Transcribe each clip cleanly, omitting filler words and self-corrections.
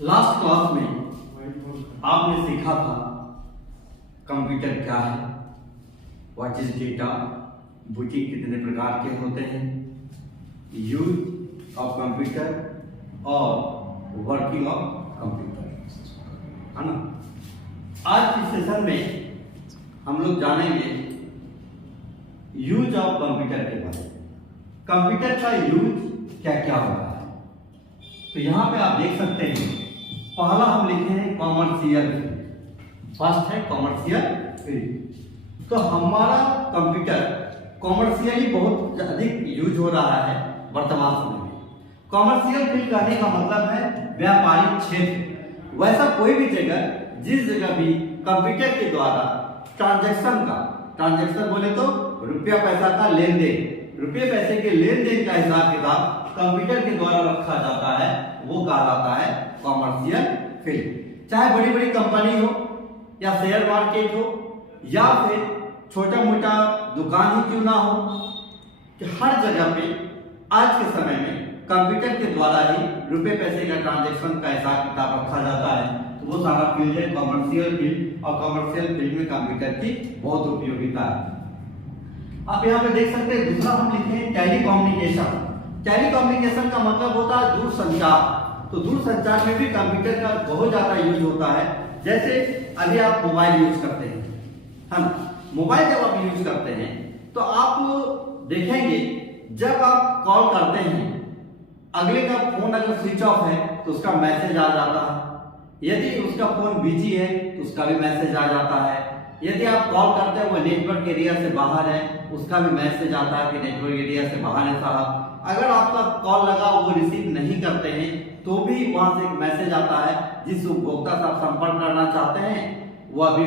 Last class में आपने सीखा था कंप्यूटर क्या है, व्हाट इज डेटा, बूटी कितने प्रकार के होते हैं, यूज ऑफ कंप्यूटर और वर्किंग ऑफ कंप्यूटर, है ना। आज के सेशन में हम लोग जानेंगे यूज ऑफ कंप्यूटर के बारे में। कंप्यूटर का यूज क्या क्या होता है। तो यहाँ पे आप देख सकते हैं, पहला हम लिखे हैं कॉमर्शियल फील्ड, फर्स्ट है कॉमर्शियल फील्ड। तो हमारा कंप्यूटर कॉमर्शियली बहुत अधिक यूज हो रहा है वर्तमान समय में। कॉमर्शियल फील्ड कहने का मतलब है व्यापारिक क्षेत्र, वैसा कोई भी जगह जिस जगह भी कंप्यूटर के द्वारा ट्रांजैक्शन बोले तो रुपया पैसा का लेन देन, रुपये पैसे के लेन देन का हिसाब किताब कंप्यूटर के द्वारा रखा जाता है, वो कहा जाता है कॉमर्शियल फील्ड। चाहे बड़ी बड़ी कंपनी हो या शेयर मार्केट हो या फिर छोटा मोटा दुकान ही क्यों ना हो, कि हर जगह पे आज के समय में कंप्यूटर के द्वारा ही रुपये पैसे का ट्रांजैक्शन का हिसाब किताब रखा जाता है। तो वो सारा फील्ड है कॉमर्शियल फील्ड, और कॉमर्शियल फील्ड में कंप्यूटर की बहुत उपयोगिता है। आप यहाँ पे देख सकते हैं, दूसरा हम लिखे हैं टेलीकम्युनिकेशन। टेलीकम्युनिकेशन का मतलब होता है दूरसंचार। तो दूरसंचार में भी कंप्यूटर का बहुत ज्यादा यूज होता है। जैसे अभी आप मोबाइल यूज करते हैं, हम मोबाइल जब आप यूज करते हैं तो आप देखेंगे जब आप कॉल करते हैं, अगले का फोन अगर स्विच ऑफ है तो उसका मैसेज आ जाता है, यदि उसका फोन बिजी है तो उसका भी मैसेज आ जाता है, यदि आप कॉल करते हैं वो नेटवर्क एरिया से बाहर है उसका भी मैसेज आता है कि नेटवर्क एरिया से बाहर है साहब। अगर आपका कॉल लगा वो रिसीव नहीं करते हैं तो भी वहां से एक मैसेज आता है, जिस उपभोक्ता से आप संपर्क करना चाहते हैं वो अभी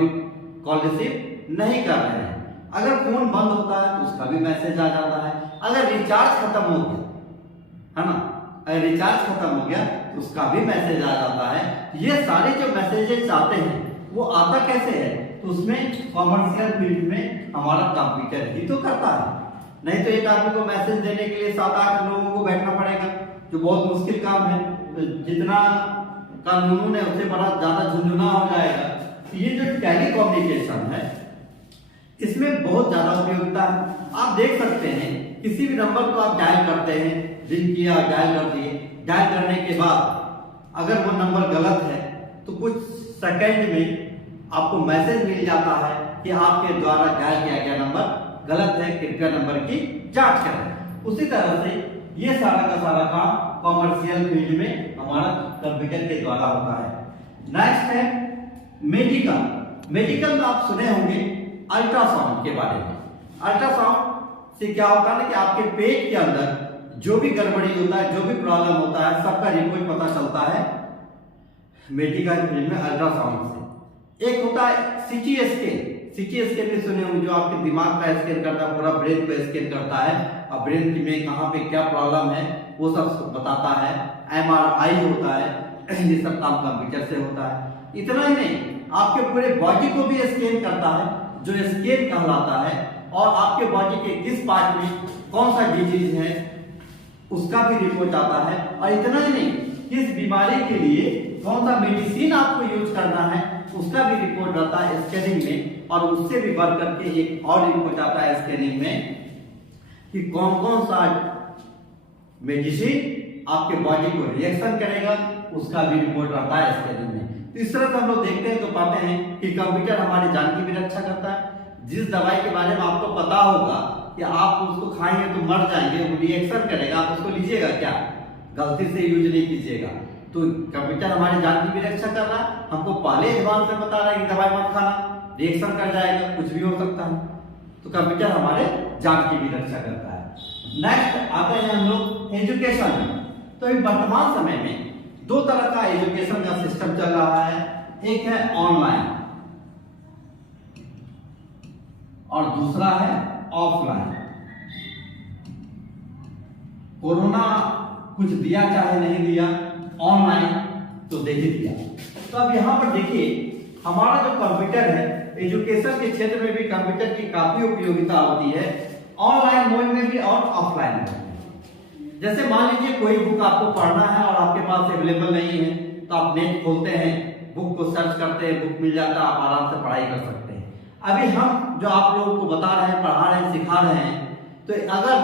कॉल रिसीव नहीं कर रहे हैं। अगर फोन बंद होता है तो उसका भी मैसेज आ जाता है। अगर रिचार्ज खत्म हो गया, है ना, अगर रिचार्ज खत्म हो गया तो उसका भी मैसेज आ जाता है। ये सारे जो मैसेजेस आते हैं वो आता कैसे है, तो उसमें कॉमर्शियल फील्ड में हमारा कंप्यूटर ही तो करता है। नहीं तो एक आदमी को मैसेज देने के लिए 7-8 लोगों को बैठना पड़ेगा, जो बहुत मुश्किल काम है। तो जितना कानून है उससे बड़ा ज्यादा झुंझुना हो जाएगा। तो ये जो टेलीकम्युनिकेशन है इसमें बहुत ज्यादा उपयोगिता है। आप देख सकते हैं किसी भी नंबर को आप डायल करते हैं, जिन किया डायल कर दिए, डायल करने के बाद अगर वो नंबर गलत है तो कुछ सेकंड में आपको मैसेज मिल जाता है कि आपके द्वारा डायल किया गया नंबर गलत है, कृपया नंबर की जांच करें। उसी तरह से ये सारा का सारा काम कॉमर्शियल फील्ड में हमारा कंप्यूटर के द्वारा होता है। नेक्स्ट है मेडिकल। मेडिकल में आप सुने होंगे अल्ट्रासाउंड के बारे में। अल्ट्रासाउंड से क्या होता है ना कि आपके पेट के अंदर जो भी गड़बड़ी होता है, जो भी प्रॉब्लम होता है, सबका रिपोर्ट पता चलता है मेडिकल फील्ड में अल्ट्रासाउंड से। एक होता है सीटी स्कैन। सीटी स्कैन भी सुने होंगे, जो आपके दिमाग का स्कैन करता है, पूरा ब्रेन को स्कैन करता है और ब्रेन में कहाँ पे क्या प्रॉब्लम है वो सब बताता है। एमआरआई होता है, ये सब काम कंप्यूटर से होता है। इतना ही नहीं, आपके पूरे बॉडी को भी स्कैन करता है, जो स्कैन कहलाता है, और आपके बॉडी के किस पार्ट में कौन सा डिजीज है उसका भी रिपोर्ट आता है। और इतना ही नहीं, किस बीमारी के लिए कौन सा मेडिसिन आपको यूज करना है उसका भी रिपोर्ट आता है स्कैनिंग में। और उससे भी बढ़ करके एक और रिपोर्ट आता है स्कैनिंग में कि कौन कौन सा मेडिसिन आपके बॉडी को रिएक्शन करेगा, उसका भी रिपोर्ट आता है स्कैनिंग में। तो इस तरह से हम लोग देखते हैं तो पाते हैं कि कंप्यूटर हमारी जान की भी रक्षा करता है। जिस दवाई के बारे में आपको पता होगा कि आप उसको खाएंगे तो मर जाएंगे, वो रिएक्शन करेगा, आप उसको लीजिएगा क्या, गलती से यूज नहीं कीजिएगा। तो कंप्यूटर हमारी जान की भी रक्षा कर रहा है, हमको पहले एडवांस में बता रहा है कि दवाई मत खाना, रिएक्शन कर जाएगा, कुछ भी हो सकता है। तो कंप्यूटर हमारे जान की भी रक्षा करता है। नेक्स्ट आते हैं हम लोग एजुकेशन में। तो वर्तमान समय में दो तरह का एजुकेशन का सिस्टम चल रहा है, एक है ऑनलाइन और दूसरा है ऑफलाइन। कोरोना कुछ दिया चाहे नहीं दिया, ऑनलाइन तो दे ही दिया। तो अब यहाँ पर देखिए, हमारा जो कंप्यूटर है एजुकेशन के क्षेत्र में भी कंप्यूटर की काफी उपयोगिता होती है, ऑनलाइन मोड में भी और ऑफलाइन मोड में। जैसे मान लीजिए कोई बुक आपको पढ़ना है और आपके पास अवेलेबल नहीं है, तो आप नेट खोलते हैं, बुक को सर्च करते हैं, बुक मिल जाता है, आप आराम से पढ़ाई कर सकते हैं। अभी हम जो आप लोगों को बता रहे हैं, पढ़ा रहे हैं, सिखा रहे हैं, तो अगर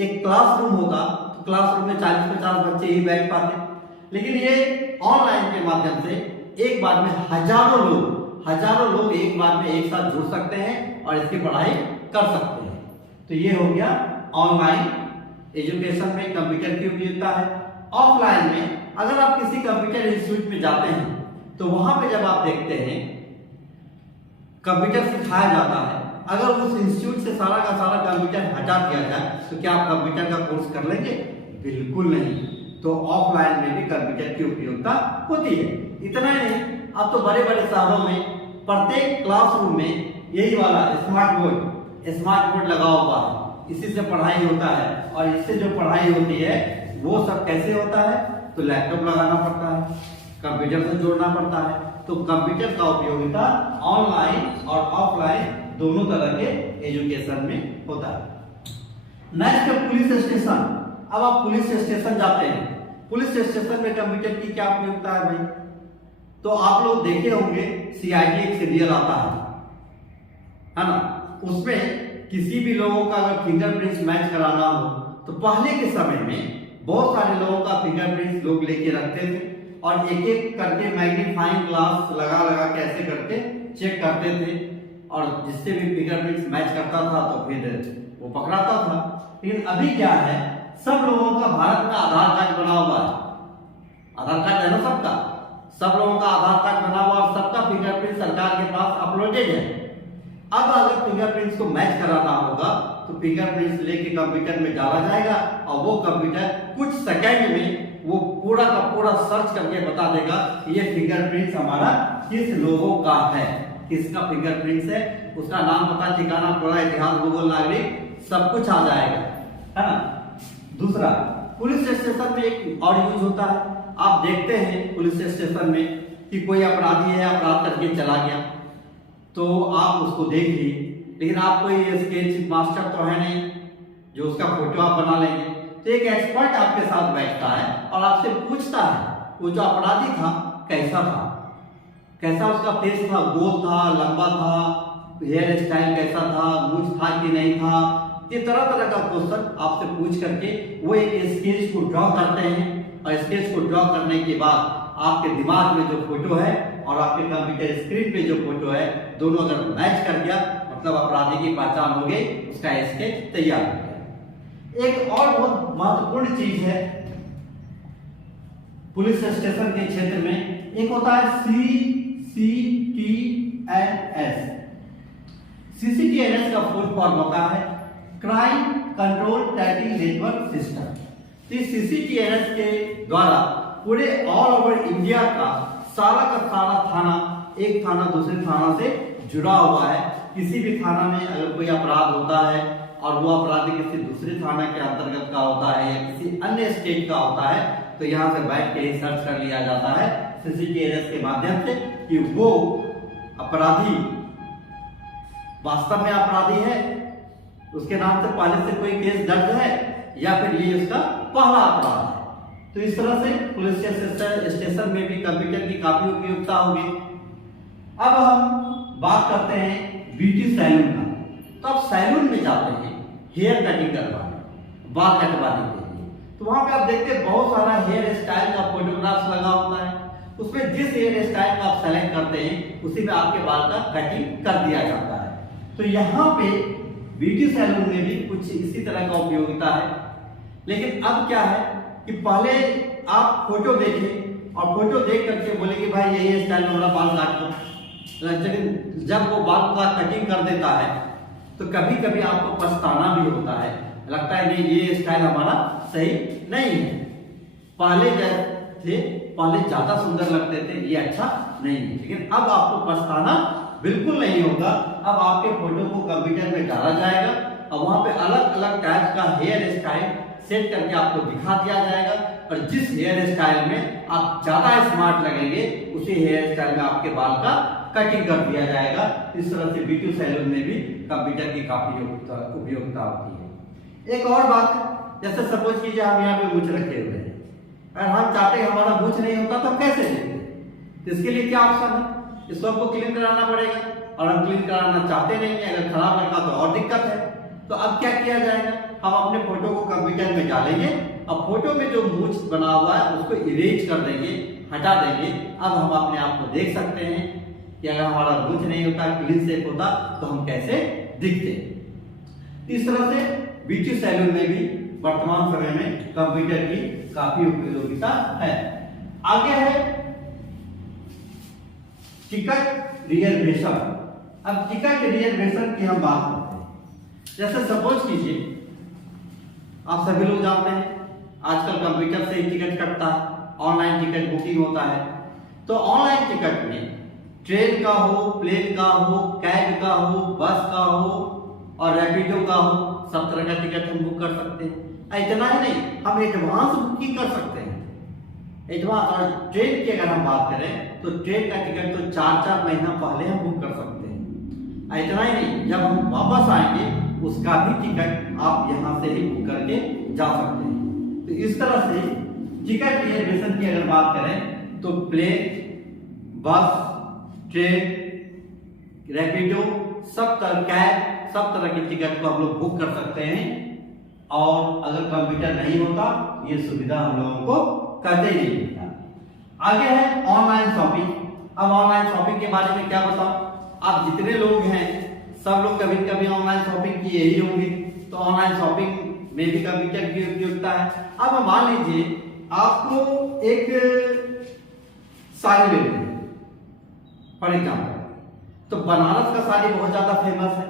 एक क्लासरूम होता तो क्लासरूम में 40-50 बच्चे ही बैठ पाते, लेकिन ये ऑनलाइन के माध्यम से एक बार में हजारों लोग एक बार में एक साथ जुड़ सकते हैं और इसकी पढ़ाई कर सकते हैं। तो ये हो गया ऑनलाइन एजुकेशन में कंप्यूटर की उपयोगिता है। ऑफलाइन में अगर आप किसी कंप्यूटर इंस्टीट्यूट में जाते हैं तो वहां पे जब आप देखते हैं कंप्यूटर सिखाया जाता है, अगर उस इंस्टीट्यूट से सारा का सारा कंप्यूटर हटा दिया जाए तो क्या आप कंप्यूटर का कोर्स कर लेंगे? बिल्कुल नहीं। तो ऑफलाइन में भी कंप्यूटर की उपयोगिता होती है। इतना ही नहीं, अब तो बड़े बड़े शहरों में प्रत्येक क्लासरूम में यही वाला स्मार्ट बोर्ड लगा हुआ है, इसी से पढ़ाई होता है। और इससे जो पढ़ाई होती है वो सब कैसे होता है? तो लैपटॉप लगाना पड़ता है, कंप्यूटर से जोड़ना पड़ता है। तो कंप्यूटर का उपयोगिता ऑनलाइन और ऑफलाइन दोनों तरह के एजुकेशन में होता है। नेक्स्ट है पुलिस स्टेशन। अब आप पुलिस स्टेशन जाते हैं, पुलिस स्टेशन में कंप्यूटर की क्या उपयोगिता है भाई? तो आप लोग देखे होंगे CID एक सीरियल आता है ना, उसमें किसी भी लोगों का अगर फिंगरप्रिंट्स मैच कराना हो तो पहले के समय में बहुत सारे लोगों का फिंगरप्रिंट्स लोग लेके रखते थे और एक एक करके मैग्नीफाइंग ग्लास लगा के ऐसे करके चेक करते थे, और जिससे भी फिंगरप्रिंट्स मैच करता था तो फिर वो पकड़ाता था। लेकिन अभी क्या है, सब लोगों का भारत में आधार कार्ड बना हुआ है, आधार कार्ड है ना सबका, सब लोगों का आधार कार्ड बना हुआ और सबका फिंगरप्रिंट सरकार के पास अपलोडेड है। अब अगर फिंगरप्रिंट्स को मैच कराना होगा तो फिंगरप्रिंट्स लेके कंप्यूटर में डाला जाएगा और वो कंप्यूटर कुछ सेकंड में वो पूरा का पूरा सर्च करके बता देगा ये फिंगरप्रिंट्स हमारा किस लोगों का है, किसका फिंगरप्रिंट्स है, उसका नाम, पता, ठिकाना, पूरा इतिहास, भूगोल, नागरिक सब कुछ आ जाएगा, है ना। दूसरा, पुलिस स्टेशन में एक और यूज होता है। आप देखते हैं पुलिस स्टेशन में कि कोई अपराधी है, अपराध करके चला गया तो आप उसको देख लिए, लेकिन आप कोई स्केच मास्टर तो है नहीं जो उसका फोटो आप बना लेंगे। तो एक एक्सपर्ट आपके साथ बैठता है और आपसे पूछता है वो जो अपराधी था कैसा था, कैसा उसका फेस था, गोल था, लंबा था, हेयर स्टाइल कैसा था, मूंछ था कि नहीं था, ये तरह तरह का क्वेश्चन आपसे पूछ करके वो एक स्केच को ड्रॉ करते हैं। और स्केच को ड्रॉ करने के बाद आपके दिमाग में जो फोटो है और आपके कंप्यूटर स्क्रीन पे जो फोटो है दोनों अगर मैच कर गया मतलब अपराधी की पहचान हो गई, उसका स्केच तैयार हो गया। एक और बहुत महत्वपूर्ण चीज है पुलिस स्टेशन के क्षेत्र में, एक होता है CCTNS का फुल फॉर्म होता है crime control tracking network system. इस CCTNS के द्वारा पूरे ऑल ओवर इंडिया का सारा थाना, एक थाना दूसरे थाना से जुड़ा हुआ है। किसी भी थाना में अगर कोई अपराध होता है और वो अपराधी किसी दूसरे थाना के अंतर्गत का होता है या किसी अन्य स्टेट का होता है तो यहाँ से बैठ के ही सर्च कर लिया जाता है CCTNS के माध्यम से कि वो अपराधी वास्तव में अपराधी है, उसके नाम से पहले से कोई केस दर्ज है या फिर ये उसका पहला अपराध है। तो इस तरह से पुलिस स्टेशन में भी कंप्यूटर की काफी उपयोगिता होगी। अब हम बात करते हैं ब्यूटी सैलून का। तो आप सैलून में जाते हैं हेयर कटिंग करवाने, बाल कटवाने के लिए, तो वहां पे आप देखते हैं बहुत सारा हेयर स्टाइल का फोटोग्राफ्स लगा होता है। उसमें जिस हेयर स्टाइल का आप सेलेक्ट करते हैं उसी में आपके बाल का कटिंग कर दिया जाता है। तो यहाँ पे ब्यूटी सैलून में भी कुछ इसी तरह का उपयोगिता है। लेकिन अब क्या है कि पहले आप फोटो देखें और फोटो देख करके बोले कि भाई यही स्टाइल में हमारा बाल काट लो, लेकिन जब वो बाल का कटिंग कर देता है तो कभी कभी आपको पछताना भी होता है, लगता है नहीं ये स्टाइल हमारा सही नहीं है, पहले थे पहले ज्यादा सुंदर लगते थे, ये अच्छा नहीं है। लेकिन अब आपको पछताना बिल्कुल नहीं होगा। अब आपके फोटो को कंप्यूटर में डाला जाएगा और वहां पे अलग अलग टाइप का हेयर स्टाइल सेट करके आपको दिखा दिया जाएगा और जिस हेयर स्टाइल में आप ज्यादा स्मार्ट लगेंगे उसी हेयर स्टाइल में आपके बाल का कटिंग कर दिया जाएगा। इस तरह से ब्यूटी सैलून में भी कंप्यूटर की काफी उपयोगिता होती है। एक और बात, जैसे सपोज कीजिए हम यहाँ पे मूछ रखे हुए हैं, अगर हम चाहते हैं हमारा मूंछ नहीं होता तो हम कैसे देखते? तो इसके लिए क्या ऑप्शन है? इसको हमको क्लीन कराना पड़ेगा और हम क्लीन कराना चाहते नहीं है, अगर खराब लगा तो और दिक्कत है। तो अब क्या किया जाएगा? हम अपने फोटो को कंप्यूटर में डालेंगे, अब फोटो में जो मूंछ बना हुआ है उसको इरेज कर देंगे, हटा देंगे। अब हम अपने आप को देख सकते हैं कि अगर हमारा मूंछ नहीं होता, क्लीन शेप होता तो हम कैसे दिखते। इस तरह से ब्यूटी सैलून में भी वर्तमान समय में कंप्यूटर की काफी उपयोगिता है। आगे है टिकट रिजर्वेशन। अब टिकट रिजर्वेशन की हम बात करते हैं। जैसे सपोज कीजिए, आप सभी लोग जानते हैं आजकल कंप्यूटर से ही टिकट कटता है, ऑनलाइन टिकट बुकिंग होता है। तो ऑनलाइन टिकट में ट्रेन का हो, प्लेन का हो, कैब का हो, बस का हो और रैपिडो का हो, सब तरह का टिकट हम बुक कर सकते हैं। इतना ही नहीं, हम एडवांस बुकिंग कर सकते हैं। एडवांस, और ट्रेन की अगर हम बात करें तो ट्रेन का टिकट तो 4-4 महीना पहले हम बुक कर सकते हैं। इतना ही नहीं, जब हम वापस आएंगे उसका भी टिकट आप यहाँ से ही बुक करके जा सकते हैं। तो इस तरह से टिकट रिजर्वेशन की अगर बात करें तो प्लेन, बस, ट्रेन, रैपिडो, सब तरह कैब, सब तरह के टिकट को हम लोग बुक कर सकते हैं। और अगर कंप्यूटर नहीं होता ये सुविधा हम लोगों को करते ही नहीं मिलता। आगे है ऑनलाइन शॉपिंग। अब ऑनलाइन शॉपिंग के बारे में क्या बताऊं? आप जितने लोग हैं सब लोग कभी कभी ऑनलाइन शॉपिंग किए ही होंगे, तो ऑनलाइन शॉपिंग में भी कंप्यूटर की उपयोगिता है। अब मान लीजिए आपको एक साड़ी लेनी है फॉर एग्जाम्पल, तो बनारस का साड़ी बहुत ज्यादा फेमस है,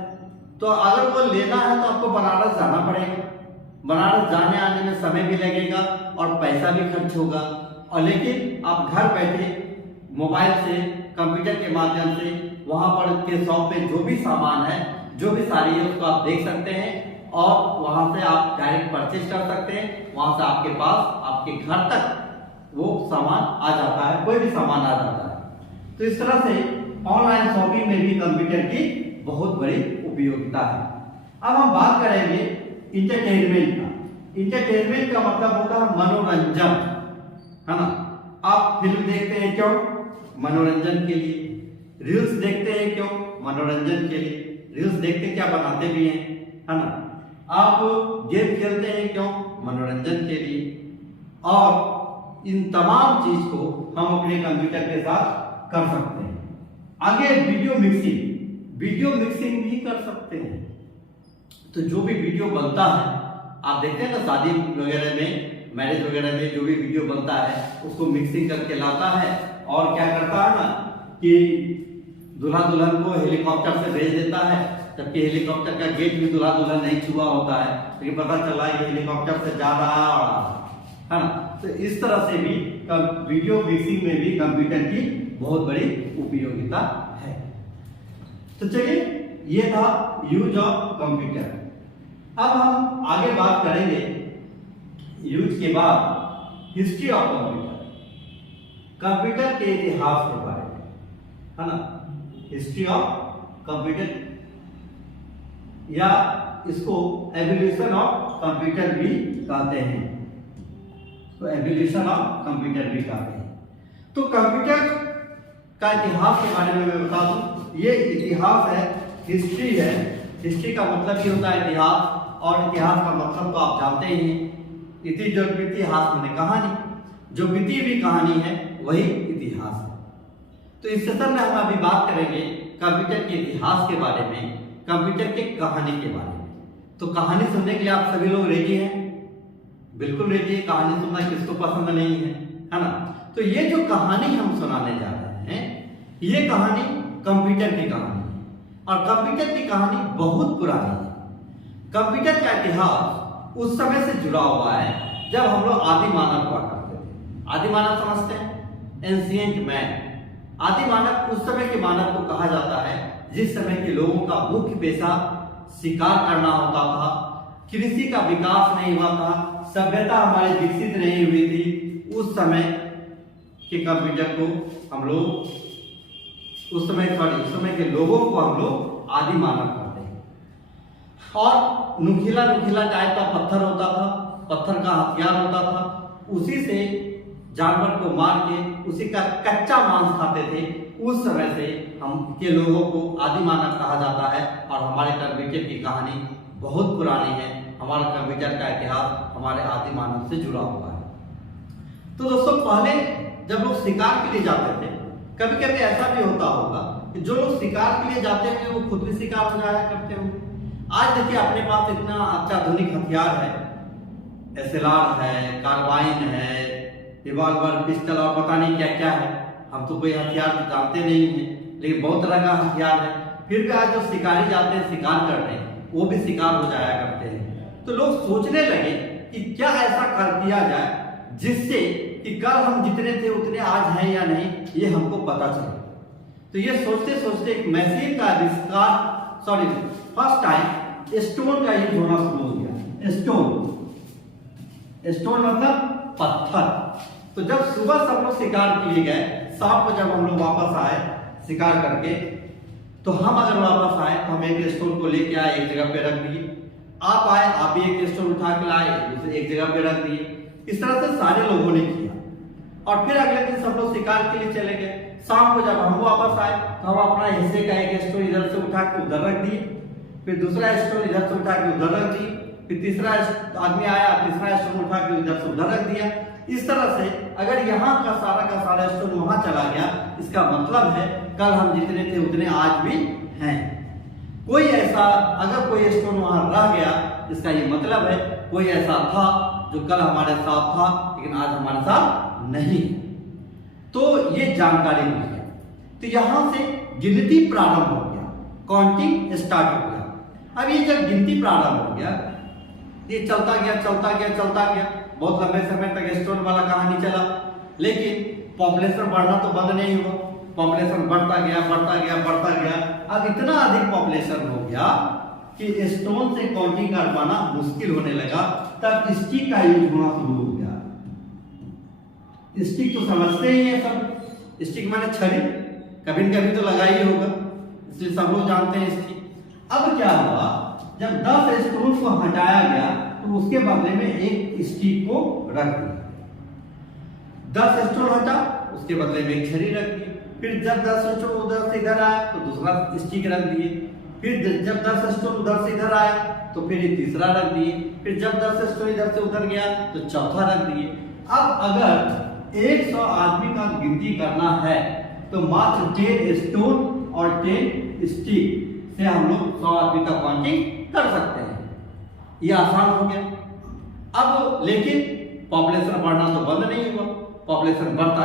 तो अगर वो लेना है तो आपको बनारस जाना पड़ेगा। बनारस जाने आने में समय भी लगेगा और पैसा भी खर्च होगा, और लेकिन आप घर बैठे मोबाइल से, कंप्यूटर के माध्यम से वहां पर के शॉप पे जो भी सामान है, जो भी साड़ी है उसको आप देख सकते हैं और वहां से आप डायरेक्ट परचेज कर सकते हैं। वहां से आपके पास, आपके घर तक वो सामान आ जाता है, कोई भी सामान आ जाता है। तो इस तरह से ऑनलाइन शॉपिंग में भी कंप्यूटर की बहुत बड़ी उपयोगिता है। अब हम बात करेंगे इंटरटेनमेंट का। इंटरटेनमेंट का मतलब होता है मनोरंजन, है ना। आप फिल्म देखते हैं क्यों? मनोरंजन के लिए। रील्स देखते हैं क्यों? मनोरंजन के लिए। रील्स देखते क्या बनाते भी हैं, है ना। आप गेम खेलते हैं क्यों? मनोरंजन के लिए। और इन तमाम चीज को हम अपने कंप्यूटर के साथ कर सकते हैं। आगे वीडियो मिक्सिंग। वीडियो मिक्सिंग भी कर सकते हैं। तो जो भी वीडियो बनता है, आप देखते हैं ना शादी वगैरह में, मैरिज वगैरह में जो भी वीडियो बनता है उसको मिक्सिंग करके लाता है और क्या करता है ना कि दूल्हा दुल्हन को हेलीकॉप्टर से भेज देता है, जबकि हेलीकॉप्टर का गेट भी दूल्हा दुल्हन नहीं छुआ होता है, लेकिन पता चला कि हेलीकॉप्टर से जा रहा है ना। तो इस तरह से भी वीडियो मिक्सिंग में भी कंप्यूटर की बहुत बड़ी उपयोगिता है। तो चलिए, ये था यूज ऑफ कंप्यूटर। अब हम आगे बात करेंगे यूज के बाद हिस्ट्री ऑफ कंप्यूटर, कंप्यूटर के इतिहास के बारे में, है ना। हिस्ट्री ऑफ कंप्यूटर, या इसको एवोल्यूशन ऑफ कंप्यूटर भी कहते हैं। तो एवोल्यूशन ऑफ कंप्यूटर भी कहते हैं। तो कंप्यूटर का इतिहास के बारे में मैं बता दूं, ये इतिहास है, हिस्ट्री है। हिस्ट्री का मतलब ये होता है इतिहास, और इतिहास का मतलब तो आप जानते ही हैं, इति जो इतिहास मैंने कहानी, जो बीती हुई कहानी है वही इतिहास है। तो इस सेशन में हम अभी बात करेंगे कंप्यूटर के इतिहास के बारे में, कंप्यूटर के कहानी के बारे में। तो कहानी सुनने के लिए आप सभी लोग रेडी हैं? बिल्कुल रेडी है। कहानी सुनना किसको पसंद नहीं है ना। तो ये जो कहानी हम सुनाने जा रहे हैं, ये कहानी कंप्यूटर की कहानी है, और कंप्यूटर की कहानी बहुत पुरानी है। कंप्यूटर का इतिहास उस समय से जुड़ा हुआ है जब हम लोग आदि मानव हुआ करते थे। आदि मानव समझते हैं? Ancient man. आदि मानव उस समय के मानव को कहा जाता है जिस समय के लोगों का मुख्य पेशा शिकार करना होता था, कृषि का विकास नहीं हुआ था, सभ्यता हमारी विकसित नहीं हुई थी। उस समय के कंप्यूटर को हम लोग, उस समय के लोगों को हम लोग आदि मानव कहते हैं। और नुकीला नुकीला टाइप का पत्थर होता था, पत्थर का हथियार होता था, उसी से जानवर को मार के उसी का कच्चा मांस खाते थे, उस समय से हम के लोगों को आदि मानव कहा जाता है। और हमारे कर्वेचर की कहानी बहुत पुरानी है। हमारा कर्वेचर का इतिहास हमारे आदि मानव से जुड़ा हुआ है। तो दोस्तों, पहले जब लोग शिकार के लिए जाते थे, कभी कभी ऐसा भी होता होगा कि जो लोग शिकार के लिए जाते हैं वो खुद भी शिकार हो जाया करते होंगे। आज देखिए अपने पास इतना अच्छा आधुनिक हथियार है, SLR है, कार्बाइन है, रिवॉल्वर, पिस्टल और पता नहीं क्या क्या है। हम तो कोई हथियार जानते नहीं हैं, लेकिन बहुत तरह का हथियार है। फिर भी आज जो शिकारी जाते हैं शिकार करने, वो भी शिकार हो जाया करते हैं। तो लोग सोचने लगे कि क्या ऐसा कर दिया जाए जिससे कि कल हम जितने थे उतने आज हैं या नहीं, ये हमको पता चले। तो ये सोचते सोचते एक मशीन का आविष्कार, फर्स्ट टाइम स्टोन का यूज होना शुरू हो गया। स्टोन मतलब पत्थर। तो जब सुबह सब लोग शिकार के लिए गए, शाम को जब हम लोग वापस आए शिकार करके, तो हम अगर वापस आए तो हम एक स्टोन को लेके आए, एक जगह पे रख दिए। आप आए, आप भी एक स्टोन उठा के लाए, दूसरे एक जगह पे रख दिए। इस तरह से सारे लोगों ने किया। और फिर अगले दिन सब लोग शिकार के लिए चले गए। शाम को जब हम वापस आए तो हम अपना हिस्से का एक स्टोन इधर से उठा के उधर रख दिए, फिर दूसरा स्टोन इधर से उठा के उधर रख दिए, फिर तीसरा आदमी आया, तीसरा स्टोन उठा के इधर से उधर रख दिया। इस तरह से अगर यहाँ का सारा स्टोन वहां चला गया, इसका मतलब है कल हम जितने थे उतने आज भी हैं। कोई ऐसा अगर कोई स्टोन वहां रह गया, इसका ये मतलब है कोई ऐसा था जो कल हमारे साथ था लेकिन आज हमारे साथ नहीं। तो ये जानकारी मिल गई। तो यहां से गिनती प्रारंभ हो गया, काउंटिंग स्टार्ट हो गया। अब ये जब गिनती प्रारंभ हो गया, ये चलता गया, बहुत लंबे समय तक स्टोन वाला कहानी चला। लेकिन पॉपुलेशन बढ़ना तो बंद नहीं हुआ, पॉपुलेशन बढ़ता गया। अब इतना अधिक पॉपुलेशन हो गया कि स्टोन से काउंटिंग कर पाना मुश्किल होने लगा। तब स्टिक का यूज होना शुरू हो गया। स्टिक तो समझते ही है सब, स्टिक माने छड़ी, कभी न कभी तो लगा ही होगा, इसलिए सब लोग जानते हैं स्टिक। अब क्या हुआ, जब 10 स्टोन को हटाया गया तो उसके बदले में एक स्टिक को रख दिया। 10 स्टोन हटा, उसके बदले में एक छड़ी रख दी। फिर जब 10 स्टोन उधर से इधर आया तो दूसरा स्टिक रख दिए। फिर जब 10 स्टोन उधर से इधर आया तो फिर तीसरा रख दिए। फिर जब 10 स्टोन इधर से उधर गया तो चौथा रख दिए। अब अगर 100 आदमी का गिनती करना है तो मात्र 10 स्टोन और 10 स्टिक से हम लोग 100 आदमी का काउंटिंग कर सकते हैं। ये आसान हो गया। अब लेकिन पॉपुलेशन बढ़ना तो बंद नहीं हुआ, पॉपुलेशन बढ़ता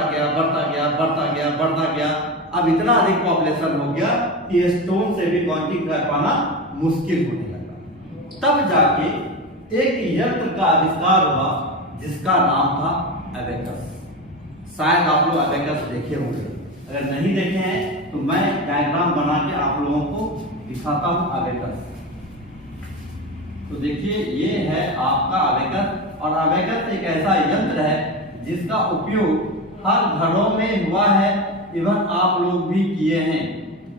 गया। अब इतना अधिक पॉपुलेशन हो गया कि स्टोन से भी काउंटिंग कर पाना मुश्किल होने लगा। तब जाके एक यंत्र का आविष्कार हुआ जिसका नाम था एबेकस। शायद आप लोग एबेकस देखे होंगे, अगर नहीं देखे हैं तो मैं डायग्राम बना के आप लोगों को दिखाता हूं एबेकस। तो देखिए ये है आपका एबेकस, और एबेकस एक ऐसा यंत्र है जिसका उपयोग हर घरों में हुआ है, इवन आप लोग भी किए हैं।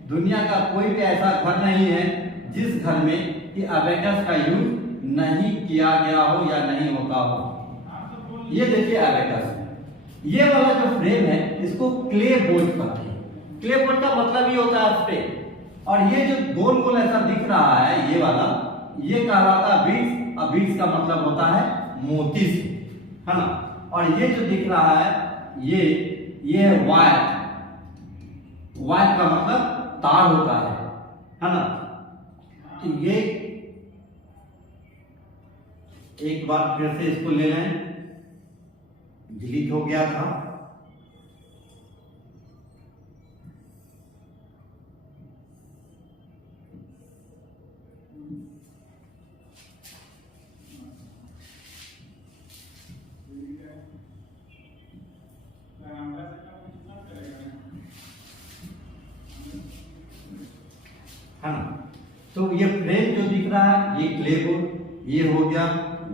दुनिया का कोई भी ऐसा घर नहीं है जिस घर में कि एबेकस का यूज नहीं किया गया हो या नहीं होता हो। ये देखिए एबेकस, ये वाला जो फ्रेम है इसको क्ले बोर्ड कहते हैं। क्ले बोर्ड का मतलब ये होता है फ्रेम, और ये जो गोल गोल ऐसा दिख रहा है ये वाला, ये कहलाता है बीड्स, और बीड्स का मतलब होता है मोती से, है ना। और ये जो दिख रहा है ये है वायर। वायर का मतलब तार होता है ना। तो ये एक बार फिर से इसको ले लें, डिलीट हो गया था। है ना। तो ये फ्रेम जो दिख रहा है ये क्ले बोर्ड, ये हो गया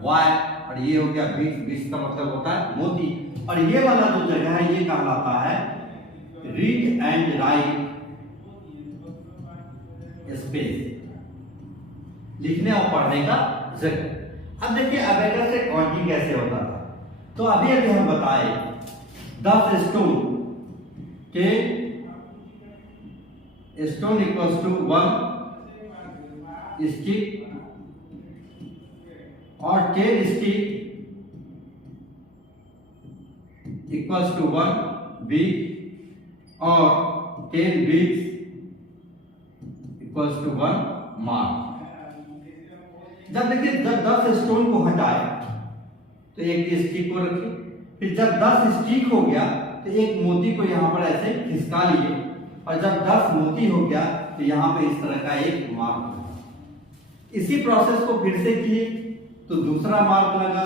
वायर, और ये हो गया बीड्स। बीड्स का मतलब होता है मोती। और ये वाला जो जगह है ये कहलाता है रीड एंड राइट स्पेस, लिखने और पढ़ने का जगह। अब देखिए एबेकस से काउंटिंग कैसे होता था। तो अभी हम बताए 10 स्टोन के स्टोन इक्वल्स टू 1 स्टिक और 10 स्टिक इक्वल्स टू 1 वीक और 10 वीक्स इक्वल्स टू 1 मार्क। जब देखिए जब 10 स्टोन को हटाए तो एक स्टिक को रखिए, फिर जब 10 स्टिक हो गया तो एक मोती को यहाँ पर ऐसे खिसका लिए, और जब 10 मोती हो गया तो यहाँ पे इस तरह का एक मार्क। इसी प्रोसेस को फिर से किए तो दूसरा मार्क लगा,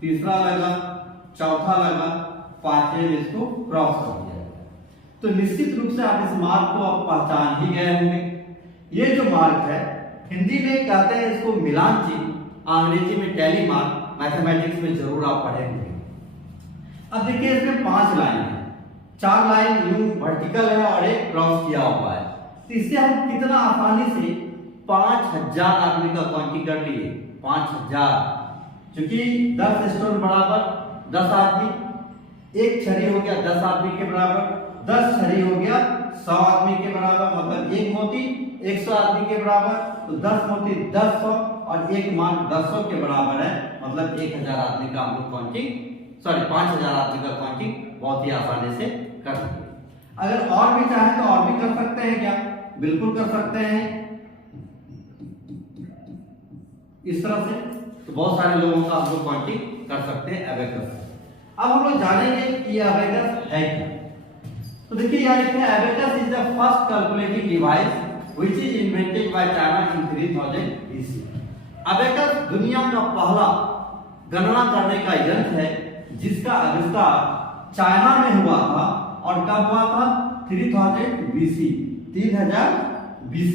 तीसरा लगा, चौथा लगा, पांचवें में इसको क्रॉस कर दिया। तो निश्चित रूप से आप इस मार्क को आप पहचान ही गए होंगे। ये जो मार्क है हिंदी में कहते हैं इसको मिलान चिन्ह, अंग्रेजी में टैली मार्क, मैथमेटिक्स में जरूर आप पढ़े होंगे। अब देखिए इसमें 5 लाइन है, 4 लाइन यूं वर्टिकल है और एक क्रॉस किया हुआ है। तो इससे हम कितना आसानी से 5000 आदमी का क्वांटिटी कर लिए। 5000 क्योंकि 10 स्टोन बराबर 10 आदमी, एक छड़ी हो गया 10 आदमी के बराबर, 10 छड़ी हो गया 100 आदमी के बराबर, मतलब एक मोती 100 आदमी के बराबर, तो 10 मोती 1000 और एक मार्क 1000 के बराबर है, मतलब 1000 आदमी का हम लोग काउंटिंग 5000 आदमी का काउंटिंग बहुत ही आसानी से कर सकते हैं। अगर और भी चाहे तो और भी कर सकते हैं क्या? बिल्कुल कर सकते हैं इस तरह से। तो बहुत सारे लोगों का हम लोग काउंटिंग कर सकते हैं एबेकस से। अब हम लोग जानेंगे कि एबेकस है क्या। तो देखिए यहाँ लिखा है abacus is the first calculating device which is invented by China in 3000 BC। Abacus दुनिया का पहला गणना करने का यंत्र है जिसका आविष्कार चाइना में हुआ था। और कब हुआ था? 3000 BC, 3000 BC।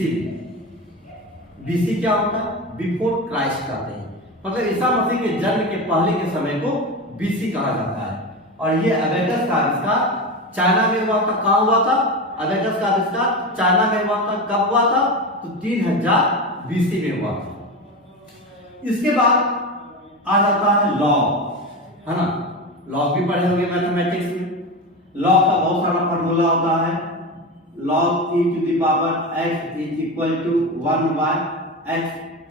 BC क्या होता है? बिफोर क्राइस्ट कहते हैं, मतलब ईसा मसीह के जन्म के पहले के समय को BC कहा जाता है। और ये एबेकस का आविष्कार चाइना में हुआ था। कहाँ हुआ था? एबेकस का आविष्कार चाइना में हुआ था। कब हुआ था? तो 3000 BC में हुआ था। इसके बाद आ जाता है लॉग, है ना? लॉग भी पढ़े होंगे मैथमेटिक्स में। लॉग का बहुत सारा फॉर्मूला होता है। log e to the power x is equal to 1/x,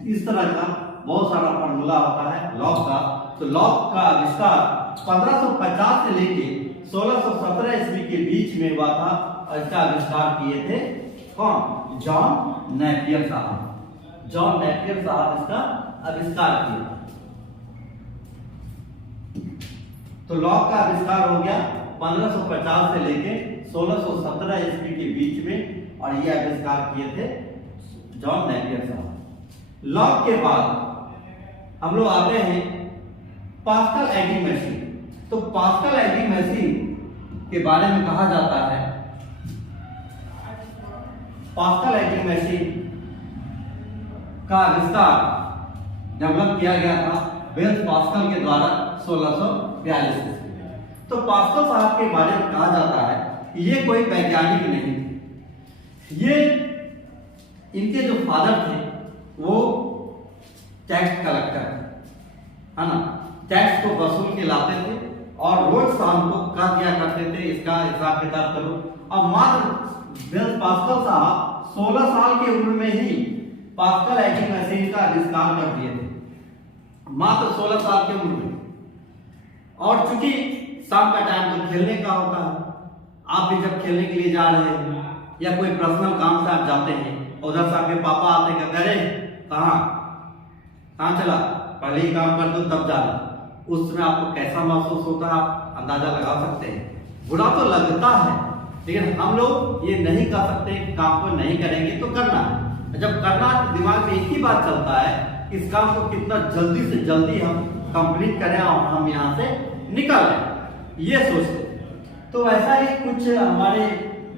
इस तरह का बहुत सारा फॉर्मूला होता है लॉग का। तो लॉग का आविष्कार 1550 से लेके 1617 ईस्वी के बीच में हुआ था और इसका आविष्कार किए थे कौन? जॉन नेपियर साहब। जॉन नेपियर साहब इसका आविष्कार किया। तो लॉग का आविष्कार हो गया 1550 से लेके 1617 ईस्वी के बीच में, और ये आविष्कार किए थे जॉन नेपियर साहब। लॉग के बाद हम लोग आते हैं पास्कल एडी मशीन। तो पास्कल एडी मशीन के बारे में कहा जाता है, पास्कल एडी मशीन का आविष्कार डेवलप किया गया था ब्लेज पास्कल के द्वारा 1642 में। तो पास्कल साहब के बारे में कहा जाता है कि ये कोई वैज्ञानिक नहीं थे। ये इनके जो फादर थे वो टैक्स कलेक्टर है ना, टैक्स को वसूल के लाते थे और रोज शाम को कह दिया करते थे इसका हिसाब किताब करो। और मात्र ब्लेज पास्कल साहब 16 साल की उम्र में ही पास्कल एडी मशीन का आविष्कार कर दिए थे, मात्र 16 साल की उम्र में। और चूंकि शाम का टाइम तो खेलने का होता है, आप भी जब खेलने के लिए जा रहे हैं या कोई पर्सनल काम से आप जाते हैं, उधर से आपके पापा आते कहते अरे कहाँ चला, पहले ही काम कर दो तब जाना। उस समय आपको कैसा महसूस होता है आप अंदाजा लगा सकते हैं। बुरा तो लगता है, लेकिन हम लोग ये नहीं कर सकते कि काम को नहीं करेंगे तो करना है। जब करना है दिमाग में एक ही बात चलता है, इस काम को कितना जल्दी से जल्दी हम कंप्लीट करें और हम यहाँ से निकल जाए, ये सोचते। तो ऐसा ही कुछ हमारे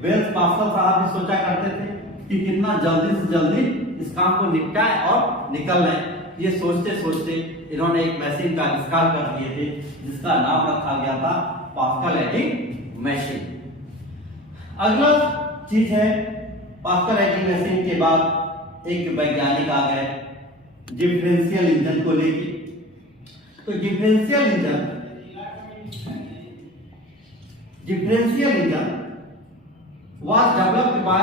ब्लेज पास्कल साहब भी सोचा करते थे कि कितना जल्दी से जल्दी इस काम को निपटाएं और निकल जाए। ये सोचते सोचते इन्होंने एक मशीन का आविष्कार कर दिए थे जिसका नाम रखा गया था पास्कल एडी मशीन। अगला चीज है, पास्कल एडी मशीन के बाद एक वैज्ञानिक आ गए डिफरेंशियल इंजन को लेके। तो differential engine differential engine was developed by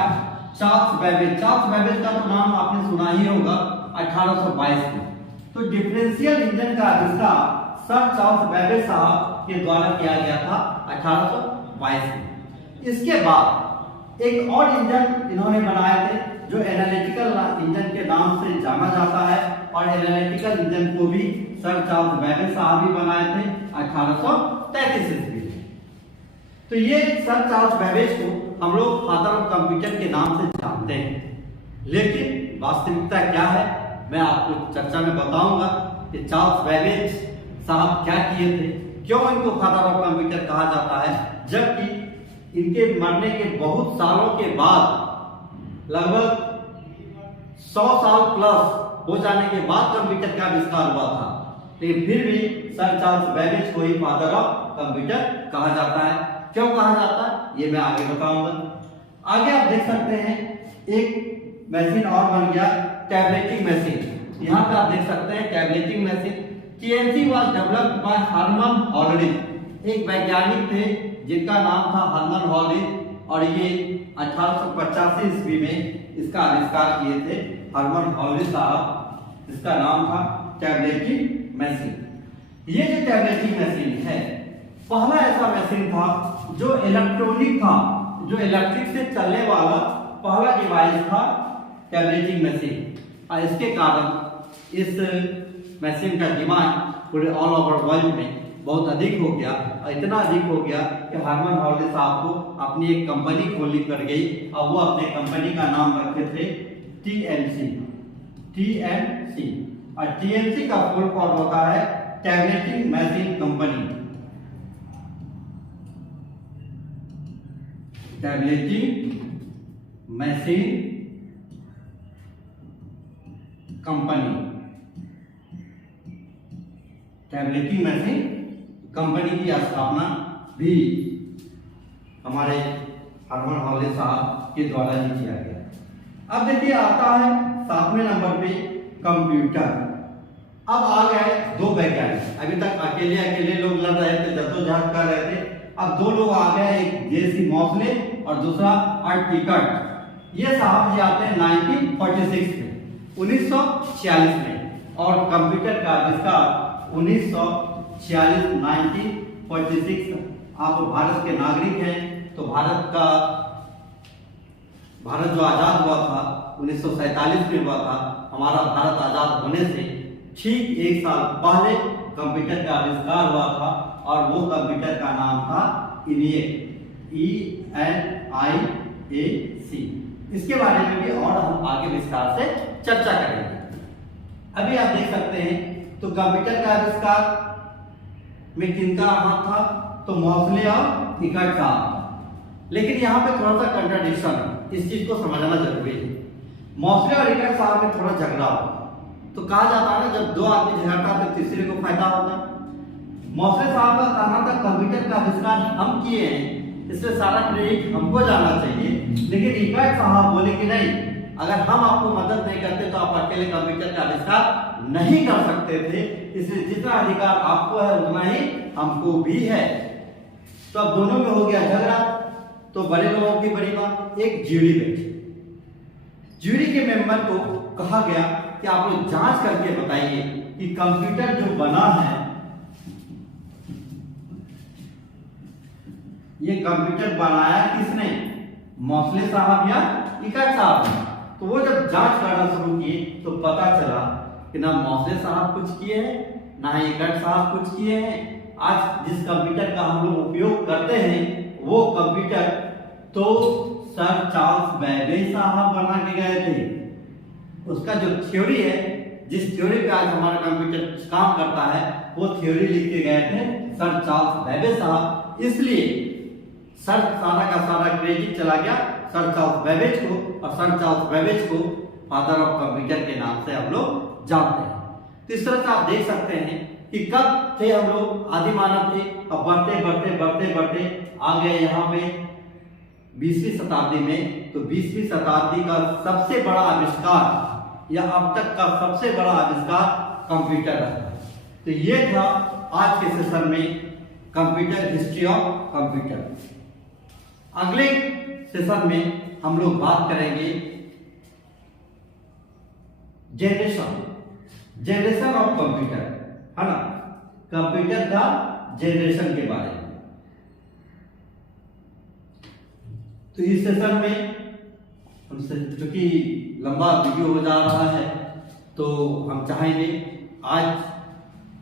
Charles Babbage. Charles Babbage का तो नाम आपने सुना ही होगा 1822 में। तो डिफरेंशियल इंजन का आविष्कार सर चार्ल्स बेबेज साहब के द्वारा किया गया था 1822 में। इसके बाद एक और इंजन इन्होंने बनाए थे जो एनालिटिकल इंजन के नाम से जाना जाता है, और एनालिटिकल इंजन को भी सर चार्ल्स बेबेज साहब ही बनाए थे 1833 ईस्वी में। तो ये सर चार्ल्स बेबेज को हम लोग फादर ऑफ कंप्यूटर के नाम से जानते हैं, लेकिन वास्तविकता क्या है मैं आपको चर्चा में बताऊंगा कि चार्ल्स बेबेज साहब क्या किए थे, क्यों इनको फादर ऑफ कंप्यूटर कहा जाता है, जबकि इनके मरने के बहुत सालों के बाद लगभग 100 साल प्लस हो जाने के बाद कंप्यूटर का आविष्कार हुआ था, लेकिन फिर भी सर चार्ल्स बेबेज को ही फादर ऑफ कंप्यूटर कहा जाता है। क्यों कहा जाता है ये मैं आगे बताऊंगा। आगे आप देख सकते हैं एक मशीन और बन गया, टैबलेटिंग मशीन। यहाँ पे आप देख सकते हैं tabulating machine. TNC was developed by Herman Hollerith. एक वैज्ञानिक थे जिनका नाम था हर्मन हॉलरिच, और ये 1885 ईस्वी में इसका आविष्कार किए थे हर्मन हॉलरिच साहब। इसका नाम था टैबलेटिंग मशीन। ये जो टैबलेटिंग मशीन है पहला ऐसा मशीन था जो इलेक्ट्रॉनिक था, जो इलेक्ट्रिक से चलने वाला पहला डिवाइस था टैबलेटिंग मशीन। और इसके कारण इस मशीन का डिमांड पूरे ऑल ओवर वर्ल्ड में बहुत अधिक हो गया, और इतना अधिक हो गया कि हर्मन हॉलरिच साहब को अपनी एक कंपनी खोलनी पड़ गई, और वो अपने कंपनी का नाम रखे थे टीएनसी। और टीएनसी का फुल फॉर्म होता है tableting machine company. Tableting machine company, tableting machine company की स्थापना भी हमारे हर्मन हॉलरिच साहब के द्वारा ही किया गया। अब देखिए आता है 7वें नंबर पे कंप्यूटर। अब आ गए दो वैज्ञानिक। अभी तक अकेले अकेले लोग लड़ रहे थे, जद्दोजहद कर रहे थे। अब दो लोग आ गए, एक जेसी मॉसले और दूसरा आर्टिकट। ये साहब जी आते हैं 1946 में, 1946 में, और कंप्यूटर का आविष्कार 1946। आप भारत के नागरिक हैं तो भारत जो आजाद हुआ था 1947 में हुआ था। हमारा भारत आजाद होने से ठीक एक साल पहले कंप्यूटर का आविष्कार हुआ था, और वो कंप्यूटर का नाम था ENIAC, ENIAC। इसके बारे में भी और हम आगे विस्तार से चर्चा करेंगे। अभी आप देख सकते हैं तो कंप्यूटर का आविष्कार में किनका हाथ था, तो मॉसले और इकर्ट का हाथ था। लेकिन यहाँ पे थोड़ा सा कंट्राडिक्शन है, इस चीज को समझना जरूरी है। मॉसले और इकर्ट साहब में थोड़ा झगड़ा होता, तो कहा जाता है ना जब दो आदमी झगड़ता तो तीसरे को फायदा होता। मॉसले साहब का कहना था कंप्यूटर का आविष्कार हम किए हैं, इससे सारा क्रेडिट हमको जाना चाहिए। लेकिन इकर्ट साहब बोले कि नहीं, अगर हम आपको मदद नहीं करते तो आप अकेले कंप्यूटर का आविष्कार नहीं कर सकते थे, इसलिए जितना अधिकार आपको है उतना ही हमको भी है। तो अब दोनों में हो गया झगड़ा। तो बड़े लोगों की बड़ी बात, एक ज्यूरी बैठी। ज्यूरी के मेंबर को कहा गया कि आप लोग जांच करके बताइए कि कंप्यूटर जो बना है, ये कंप्यूटर बनाया किसने, मॉसले साहब या इकर्ट साहब ने। तो वो जब जांच करना शुरू किए तो पता चला कि ना मॉसले साहब कुछ किए हैं, ना इकर्ट साहब कुछ किए हैं। आज जिस कंप्यूटर का हम लोग उपयोग करते हैं वो कंप्यूटर तो सर चार्ल्स बेबेज साहब बना के गए थे। उसका जो थ्योरी है, जिस थ्योरी पे आज हमारा कंप्यूटर काम करता है, वो थ्योरी लिख के गए थे सर चार्ल्स बेबेज साहब। इसलिए सर सारा का सारा क्रेडिट चला गया सर चार्ल्स बेबेज को, और सर चार्ल्स बेबेज को फादर ऑफ कंप्यूटर के नाम से हम लोग जानते हैं। तो इस तरह से आप देख सकते हैं कि कब थे हम लोग, आदि मानव थे, अब बढ़ते बढ़ते बढ़ते बढ़ते आ गए यहाँ पे 20वीं शताब्दी में। तो 20वीं शताब्दी का सबसे बड़ा आविष्कार या अब तक का सबसे बड़ा आविष्कार कंप्यूटर है। तो ये था आज के सेशन में कंप्यूटर, हिस्ट्री ऑफ कंप्यूटर। अगले सेशन में हम लोग बात करेंगे जनरेशन ऑफ कंप्यूटर, है ना, कंप्यूटर का जनरेशन के बारे में। तो इस सेशन में हमसे, चूंकि लंबा वीडियो हो जा रहा है, तो हम चाहेंगे आज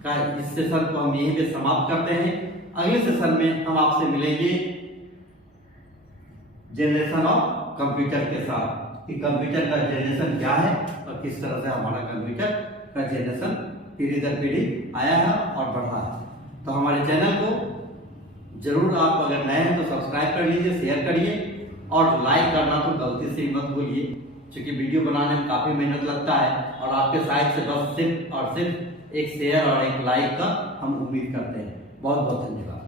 का इस सेशन को हम यहीं पे समाप्त करते हैं। अगले सेशन में हम आपसे मिलेंगे जनरेशन ऑफ कंप्यूटर के साथ, कि कंप्यूटर का जनरेशन क्या है और किस तरह से हमारा कंप्यूटर का जनरेशन पीढ़ी दर पीढ़ी आया है और बढ़ा है। तो हमारे चैनल को जरूर आप अगर नए हैं तो सब्सक्राइब कर लीजिए, शेयर करिए और लाइक करना तो गलती से ही मत भूलिए, क्योंकि वीडियो बनाने में काफी मेहनत लगता है और आपके साइड से बस सिर्फ और सिर्फ एक शेयर और एक लाइक का हम उम्मीद करते हैं। बहुत बहुत धन्यवाद।